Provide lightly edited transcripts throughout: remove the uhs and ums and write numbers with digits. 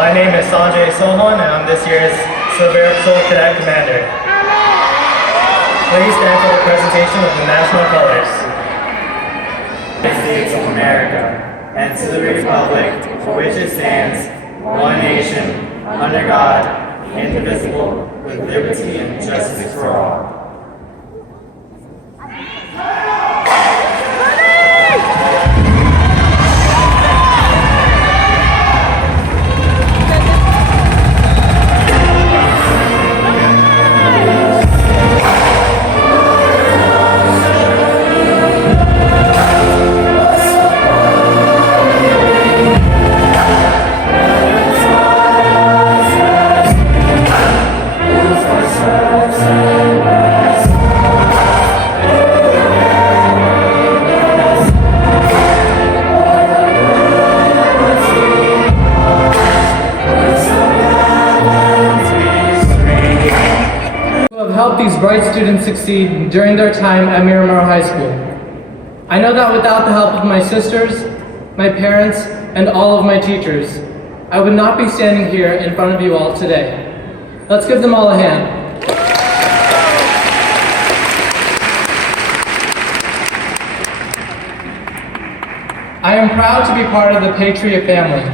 My name is Sanjay Sohan, and I'm this year's Silver Cadet Commander. Please stand for the presentation of the national colors. United States of America, and to the republic for which it stands, one nation, under God, indivisible, with liberty and justice for all. Help these bright students succeed during their time at Miramar High School. I know that without the help of my sisters, my parents, and all of my teachers, I would not be standing here in front of you all today. Let's give them all a hand. I am proud to be part of the Patriot family,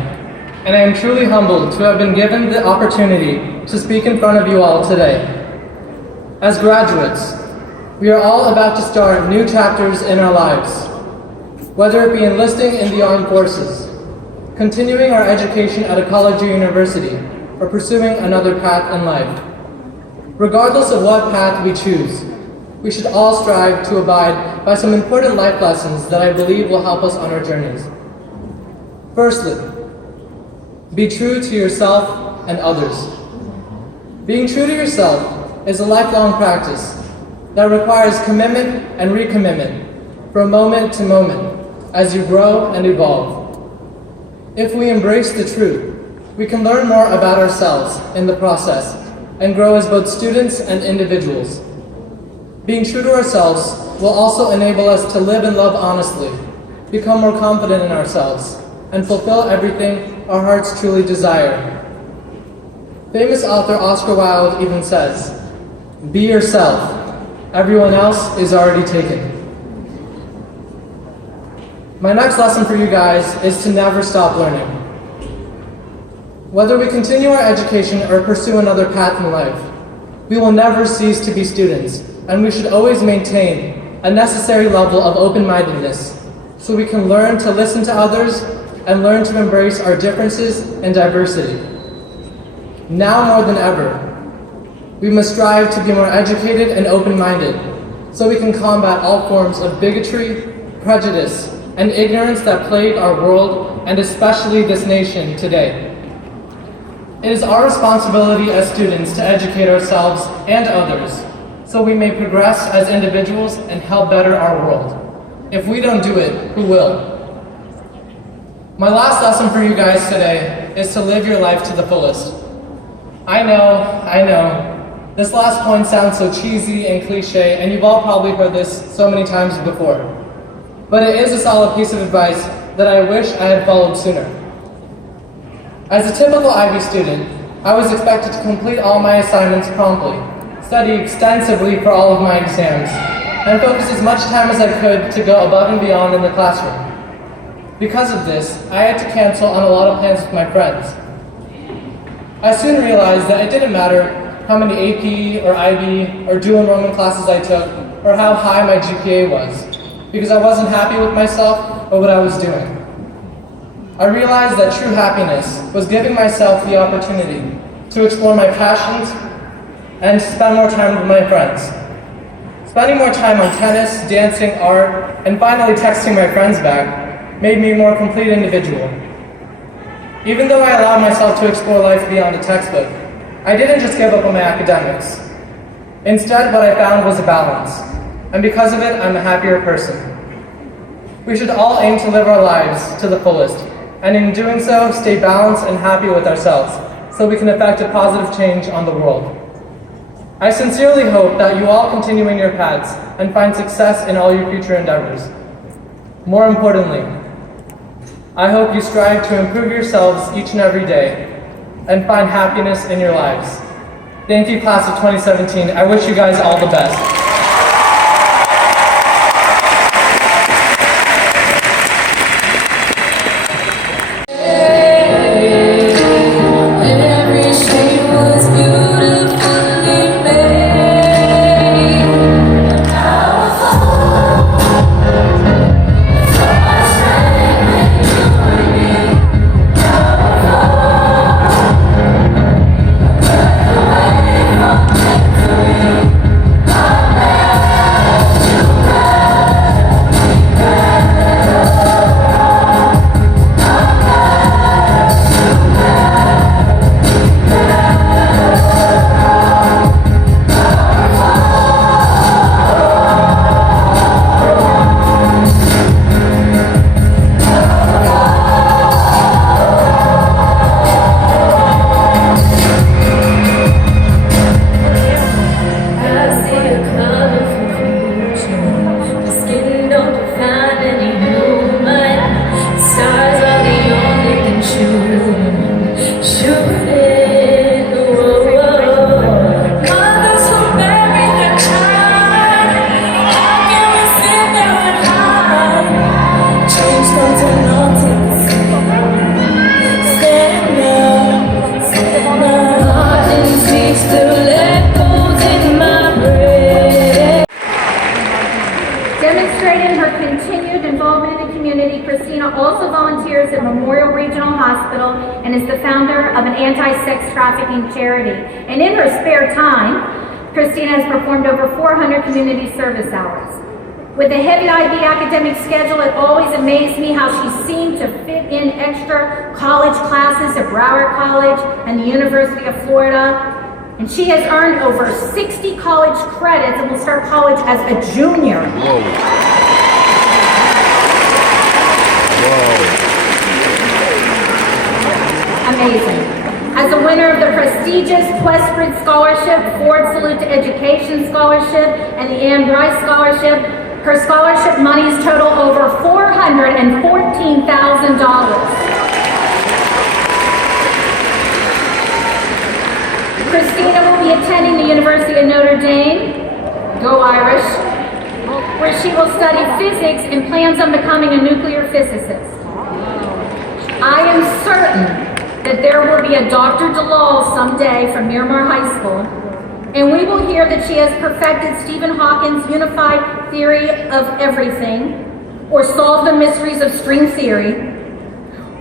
and I am truly humbled to have been given the opportunity to speak in front of you all today. As graduates, we are all about to start new chapters in our lives, whether it be enlisting in the armed forces, continuing our education at a college or university, or pursuing another path in life. Regardless of what path we choose, we should all strive to abide by some important life lessons that I believe will help us on our journeys. Firstly, be true to yourself and others. Being true to yourself is a lifelong practice that requires commitment and recommitment from moment to moment as you grow and evolve. If we embrace the truth, we can learn more about ourselves in the process and grow as both students and individuals. Being true to ourselves will also enable us to live and love honestly, become more confident in ourselves, and fulfill everything our hearts truly desire. Famous author Oscar Wilde even says, "Be yourself. Everyone else is already taken." My next lesson for you guys is to never stop learning. Whether we continue our education or pursue another path in life, we will never cease to be students, and we should always maintain a necessary level of open-mindedness so we can learn to listen to others and learn to embrace our differences and diversity. Now more than ever, we must strive to be more educated and open-minded so we can combat all forms of bigotry, prejudice, and ignorance that plague our world and especially this nation today. It is our responsibility as students to educate ourselves and others so we may progress as individuals and help better our world. If we don't do it, who will? My last lesson for you guys today is to live your life to the fullest. I know. This last point sounds so cheesy and cliche, and you've all probably heard this so many times before. But it is a solid piece of advice that I wish I had followed sooner. As a typical Ivy student, I was expected to complete all my assignments promptly, study extensively for all of my exams, and focus as much time as I could to go above and beyond in the classroom. Because of this, I had to cancel on a lot of plans with my friends. I soon realized that it didn't matter how many AP or IB or dual enrollment classes I took or how high my GPA was, because I wasn't happy with myself or what I was doing. I realized that true happiness was giving myself the opportunity to explore my passions and to spend more time with my friends. Spending more time on tennis, dancing, art, and finally texting my friends back made me a more complete individual. Even though I allowed myself to explore life beyond a textbook, I didn't just give up on my academics. Instead, what I found was a balance, and because of it, I'm a happier person. We should all aim to live our lives to the fullest, and in doing so, stay balanced and happy with ourselves, so we can effect a positive change on the world. I sincerely hope that you all continue in your paths and find success in all your future endeavors. More importantly, I hope you strive to improve yourselves each and every day and find happiness in your lives. Thank you, class of 2017. I wish you guys all the best. Demonstrating her continued involvement in the community, Christina also volunteers at Memorial Regional Hospital and is the founder of an anti-sex trafficking charity. And in her spare time, Christina has performed over 400 community service hours. With a heavy IB academic schedule, it always amazed me how she seemed to fit in extra college classes at Broward College and the University of Florida. And she has earned over 60 college credits and will start college as a junior. Whoa. Amazing. As a winner of the prestigious Questbridge Scholarship, Ford Salute to Education Scholarship, and the Ann Bryce Scholarship, her scholarship monies total over $414,000. Christina will be attending the University of Notre Dame, go Irish, where she will study physics and plans on becoming a nuclear physicist. I am certain that there will be a Dr. Dalal someday from Miramar High School, and we will hear that she has perfected Stephen Hawking's unified theory of everything, or solved the mysteries of string theory,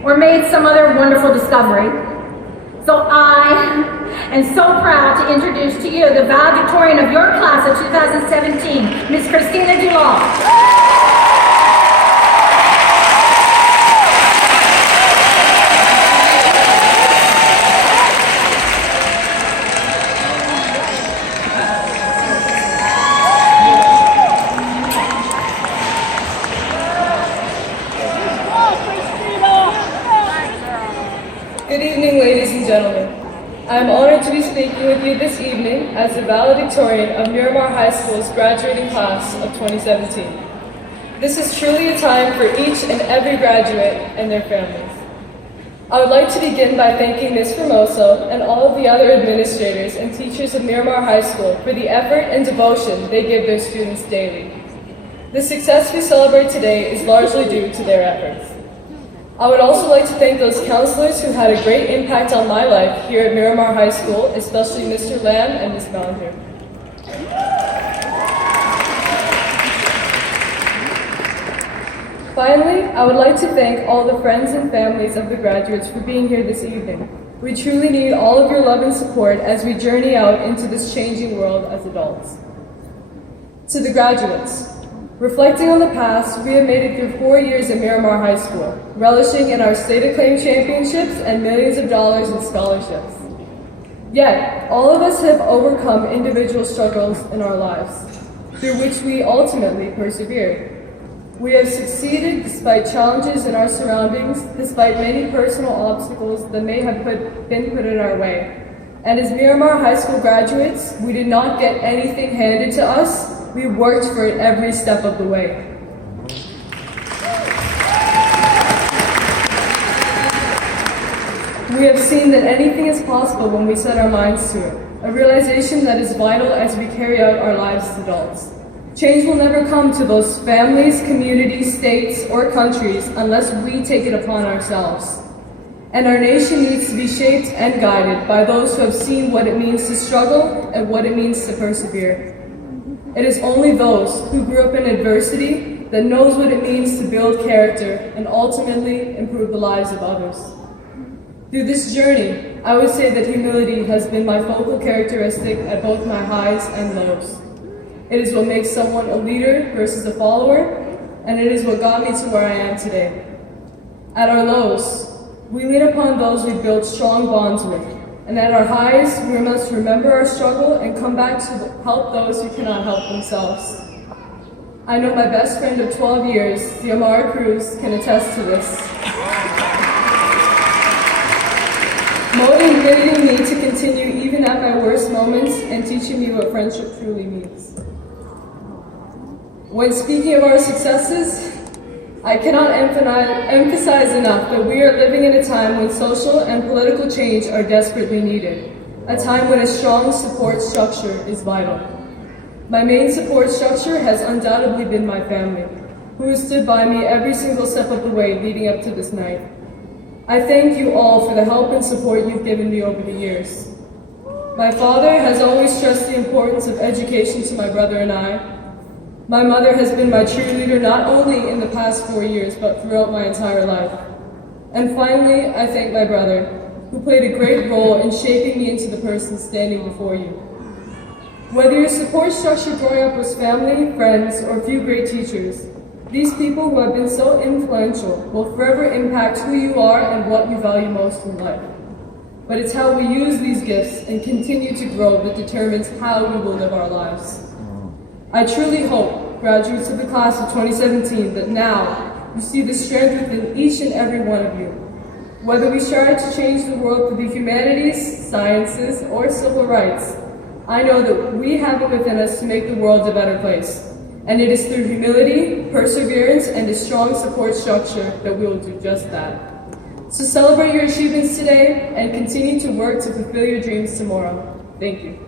or made some other wonderful discovery. So I am so proud to introduce to you the valedictorian of your class of 2017, Ms. Christina Dalal. Good evening, ladies and gentlemen. I am honored to be speaking with you this evening as the valedictorian of Miramar High School's graduating class of 2017. This is truly a time for each and every graduate and their families. I would like to begin by thanking Ms. Formoso and all of the other administrators and teachers of Miramar High School for the effort and devotion they give their students daily. The success we celebrate today is largely due to their efforts. I would also like to thank those counselors who had a great impact on my life here at Miramar High School, especially Mr. Lamb and Ms. Ballinger. Finally, I would like to thank all the friends and families of the graduates for being here this evening. We truly need all of your love and support as we journey out into this changing world as adults. To the graduates, reflecting on the past, we have made it through 4 years at Miramar High School, relishing in our state-acclaimed championships and millions of dollars in scholarships. Yet, all of us have overcome individual struggles in our lives, through which we ultimately persevered. We have succeeded despite challenges in our surroundings, despite many personal obstacles that may have been put in our way. And as Miramar High School graduates, we did not get anything handed to us. We worked for it every step of the way. We have seen that anything is possible when we set our minds to it, a realization that is vital as we carry out our lives as adults. Change will never come to those families, communities, states, or countries unless we take it upon ourselves. And our nation needs to be shaped and guided by those who have seen what it means to struggle and what it means to persevere. It is only those who grew up in adversity that knows what it means to build character and ultimately improve the lives of others. Through this journey, I would say that humility has been my focal characteristic at both my highs and lows. It is what makes someone a leader versus a follower, and it is what got me to where I am today. At our lows, we lean upon those we build strong bonds with, and at our highs, we must remember our struggle and come back to help those who cannot help themselves. I know my best friend of 12 years, Miramar Cruz, can attest to this. Motivating me to continue even at my worst moments and teaching me what friendship truly means. When speaking of our successes, I cannot emphasize enough that we are living in a time when social and political change are desperately needed, a time when a strong support structure is vital. My main support structure has undoubtedly been my family, who has stood by me every single step of the way leading up to this night. I thank you all for the help and support you've given me over the years. My father has always stressed the importance of education to my brother and I. My mother has been my cheerleader not only in the past 4 years, but throughout my entire life. And finally, I thank my brother, who played a great role in shaping me into the person standing before you. Whether your support structure growing up was family, friends, or a few great teachers, these people who have been so influential will forever impact who you are and what you value most in life. But it's how we use these gifts and continue to grow that determines how we will live our lives. I truly hope, graduates of the class of 2017, that now you see the strength within each and every one of you. Whether we strive to change the world through the humanities, sciences, or civil rights, I know that we have it within us to make the world a better place. And it is through humility, perseverance, and a strong support structure that we will do just that. So celebrate your achievements today and continue to work to fulfill your dreams tomorrow. Thank you.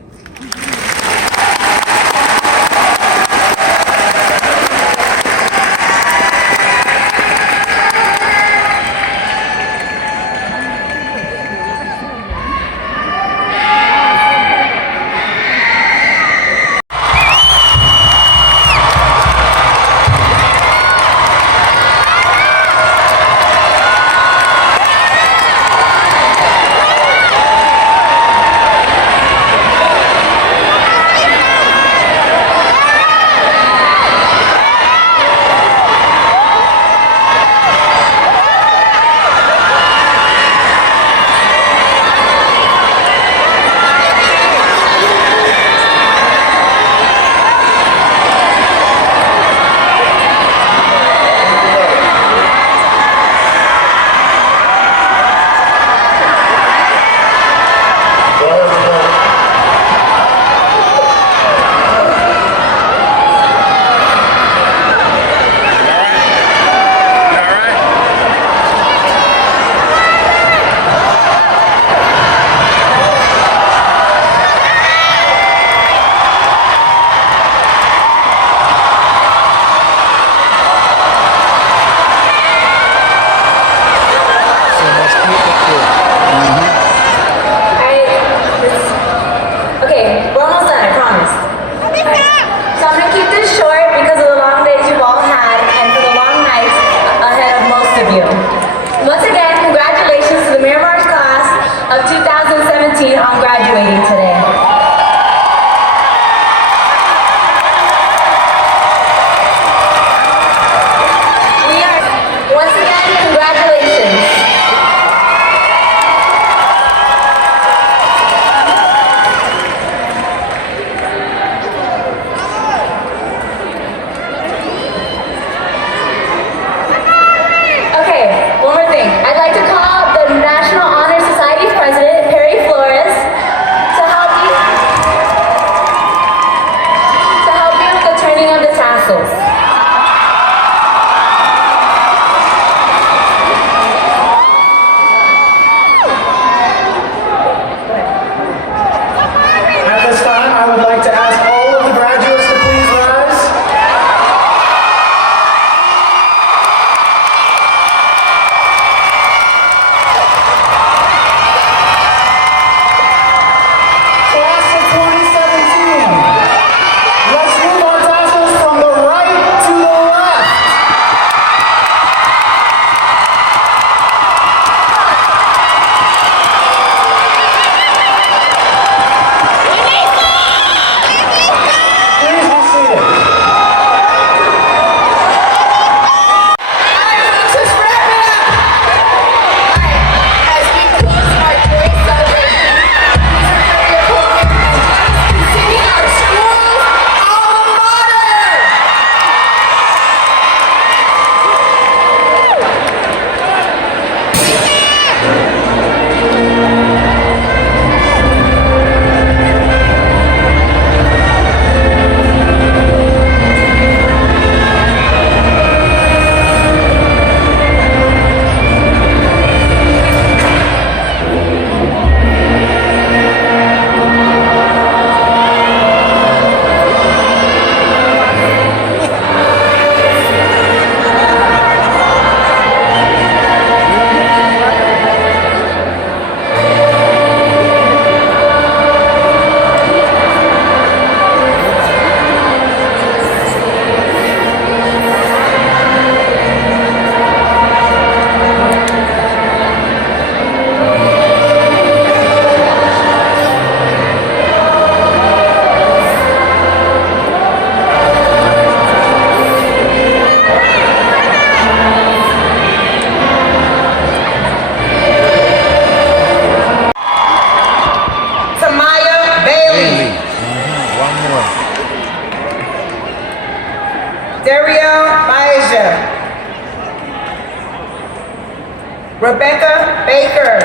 Baker.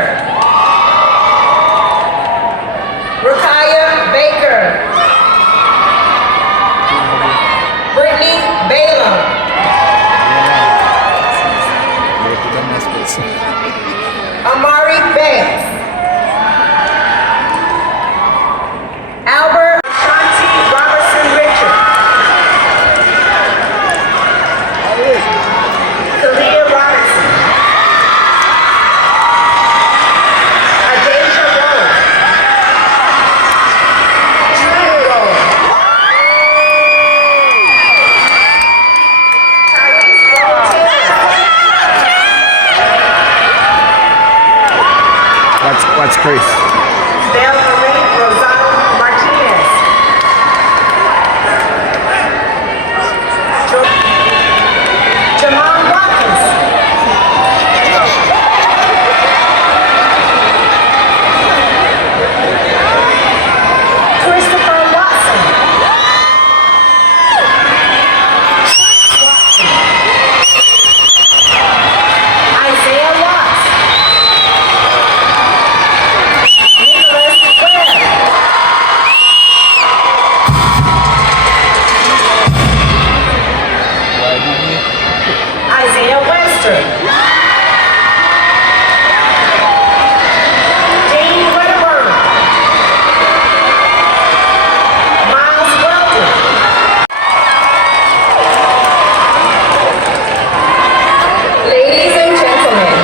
Rakaya Baker. Brittany Balaam. Amari Banks. Albert Shanti Robertson Richard. Kalia Robertson. Adeja Rose. Drew Rose. Tyrese Rose. Watch Chris. Belle Marie Rosado Martinez. Jamal Watkins. Christopher Watson. Isaiah Watts. Nicholas Webb. Isaiah Webster. Dean Wedderburn. Miles Welton. Ladies and gentlemen,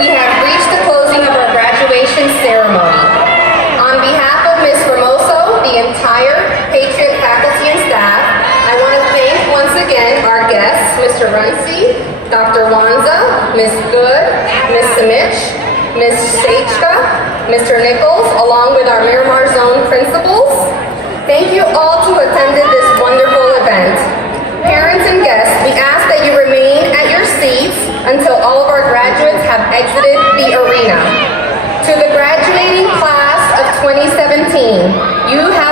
we have reached the closing of our graduation ceremony. On behalf of Ms. Formoso, the entire Patriot faculty and staff, I want to thank once again our guests, Mr. Runcie, Dr. Wanza, Ms. Good, Ms. Simich, Ms. Sechka, Mr. Nichols, along with our Miramar Zone principals. Thank you all who attended this wonderful event. Parents and guests, we ask that you remain at your seats until all of our graduates have exited the arena. To the graduating class of 2017, you have